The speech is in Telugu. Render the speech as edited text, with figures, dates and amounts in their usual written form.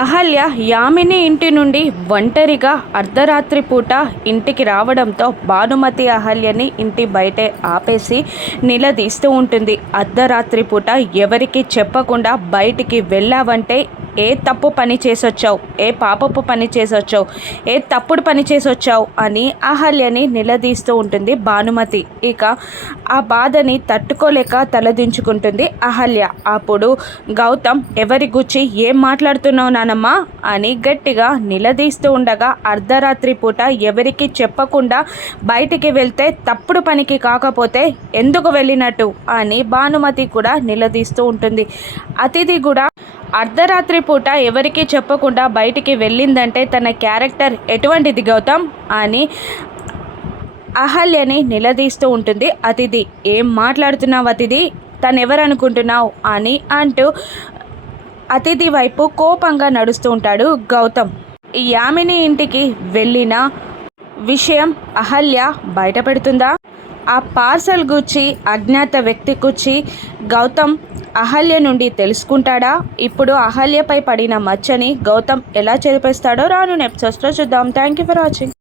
అహల్య యామిని ఇంటి నుండి ఒంటరిగా అర్ధరాత్రి పూట ఇంటికి రావడంతో భానుమతి అహల్యని ఇంటి బయటే ఆపేసి నిలదీస్తూ ఉంటుంది. అర్ధరాత్రి పూట ఎవరికి చెప్పకుండా బయటికి వెళ్ళావంటే ఏ తప్పు పని చేసొచ్చావు, ఏ పాపపు పని చేసొచ్చావు, ఏ తప్పుడు పని చేసొచ్చావు అని అహల్యని నిలదీస్తూ ఉంటుంది భానుమతి. ఇక ఆ బాధని తట్టుకోలేక తలదించుకుంటుంది అహల్య. అప్పుడు గౌతమ్ ఎవరి గుచ్చి ఏం మాట్లాడుతున్నావు నానమ్మ అని గట్టిగా నిలదీస్తూ ఉండగా, అర్ధరాత్రి పూట ఎవరికి చెప్పకుండా బయటికి వెళ్తే తప్పుడు పనికి కాకపోతే ఎందుకు వెళ్ళినట్టు అని భానుమతి కూడా నిలదీస్తూ ఉంటుంది. అతిథి కూడా అర్ధరాత్రి పూట ఎవరికీ చెప్పకుండా బయటికి వెళ్ళిందంటే తన క్యారెక్టర్ ఎటువంటిది గౌతమ్ అని అహల్యని నిలదీస్తూ ఉంటుంది అతిథి. ఏం మాట్లాడుతున్నావు అతిథి, తను ఎవరనుకుంటున్నావు అని అంటూ అతిథి వైపు కోపంగా నడుస్తూ ఉంటాడు గౌతమ్. యామిని ఇంటికి వెళ్ళిన విషయం అహల్య బయట పెడుతుందా? ఆ పార్సల్ గుచ్చి అజ్ఞాత వ్యక్తి గుచ్చి గౌతమ్ అహల్య నుండి తెలుసుకుంటాడా? ఇప్పుడు అహల్యపై పడిన మచ్చని గౌతమ్ ఎలా చెరిపేస్తాడో రానున్న ఎపిసోడ్స్లో చూద్దాం. Thank you for watching.